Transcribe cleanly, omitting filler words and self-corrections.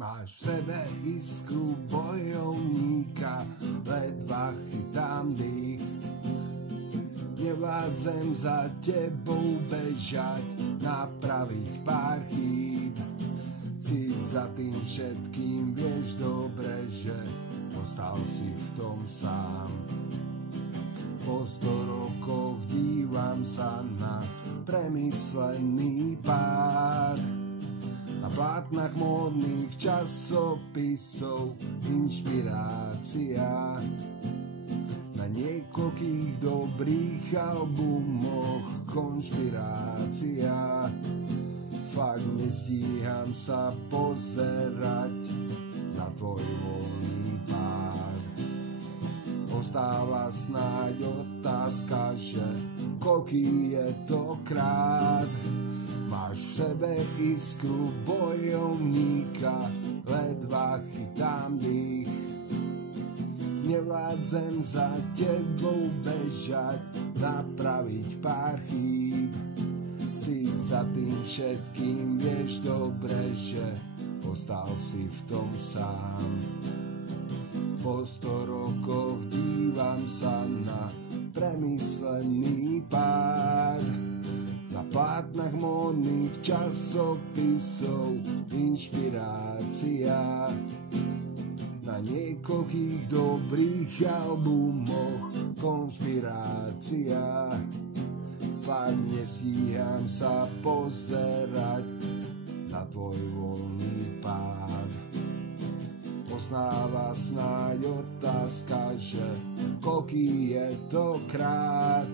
Máš v sebe iskru bojovníka, ledva chytám dých. Nevládzem za tebou bežať, napraviť pár chýb. Si za tým všetkým, vieš dobre, že ostal si v tom sám. Po 100 rokoch dívam sa na premyslený pár. Na plátnach módnych časopisov inšpirácia. Na niekoľkých dobrých albumoch konšpirácia. Fakt nestíham sa pozerať na tvoj voľný pád. Ostáva snáď otázka, že koľký je to krát. Máš v sebe iskru bojovníka, ledva chytám dých. Nevládzem za tebou bežať, napraviť pár chýb. Si za tým všetkým, vieš dobre, že ostal si v tom sám. Po 100 rokoch dívam sa na premyslený pár. Na plátnach módnych časopisov inšpirácia. Na niekoľkých dobrých albumoch konšpirácia. Fakt nestíham sa pozerať na tvoj voľný pád. Ostáva snáď otázka, že koľký je to krát.